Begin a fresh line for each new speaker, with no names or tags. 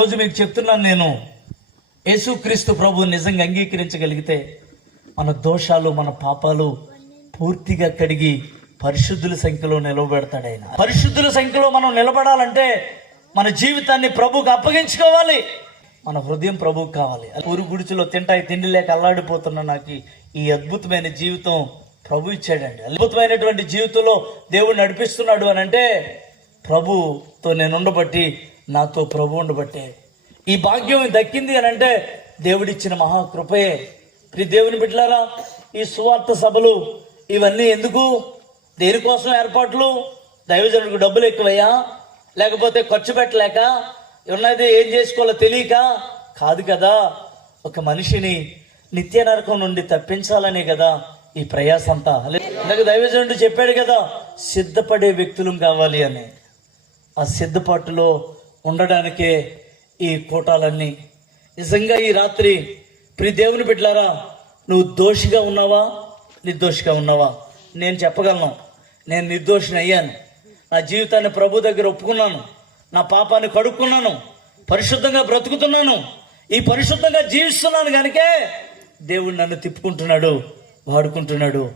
ఈరోజు మీకు చెప్తున్నాను నేను. యేసుక్రీస్తు ప్రభు నిజంగా అంగీకరించగలిగితే మన దోషాలు మన పాపాలు పూర్తిగా కడిగి పరిశుద్ధుల సంఖ్యలో నిలబెడతాడైన ఆయన. పరిశుద్ధుల సంఖ్యలో మనం నిలబడాలంటే మన జీవితాన్ని ప్రభుకు అప్పగించుకోవాలి. మన హృదయం ప్రభుకు కావాలి. ఊరు గుడిచిలో తింటాయి తిండి లేక అల్లాడిపోతున్న నాకు ఈ అద్భుతమైన జీవితం ప్రభు ఇచ్చాడండి. అద్భుతమైనటువంటి జీవితంలో దేవుడు నడిపిస్తున్నాడు అని అంటే ప్రభుతో నేను ఉండబట్టి నాతో ప్రభు ఉండబట్టే ఈ భాగ్యం దక్కింది అని అంటే దేవుడిచ్చిన మహాకృపయే. ప్రి దేవుని బిడ్డలారా ఈ సువార్త సభలు ఇవన్నీ ఎందుకు? దేనికోసం ఏర్పాట్లు? దైవజనుడికి డబ్బులు ఎక్కువయ్యా? లేకపోతే ఖర్చు పెట్టలేక? ఉన్నది ఏం చేసుకోవాలో తెలియక? కాదు కదా. ఒక మనిషిని నిత్య నరకం నుండి తప్పించాలనే కదా ఈ ప్రయాస అంతా. ఇందాక దైవజనుడు చెప్పాడు కదా సిద్ధపడే వ్యక్తులు కావాలి అని. ఆ సిద్ధపాటులో ఉండడానికే ఈ కోటాలన్నీ. నిజంగా ఈ రాత్రి ప్రి దేవుని బిడ్డలారా నువ్వు దోషిగా ఉన్నావా? నిర్దోషిగా ఉన్నావా? నేను చెప్పగలను. నేను నిర్దోషిని అయ్యాను. నా జీవితాన్ని ప్రభు దగ్గర ఒప్పుకున్నాను. నా పాపాన్ని కడుక్కున్నాను. పరిశుద్ధంగా బ్రతుకుతున్నాను. ఈ పరిశుద్ధంగా జీవిస్తున్నాను కనుకే దేవుడు నన్ను తిప్పుకుంటున్నాడు వాడుకుంటున్నాడు.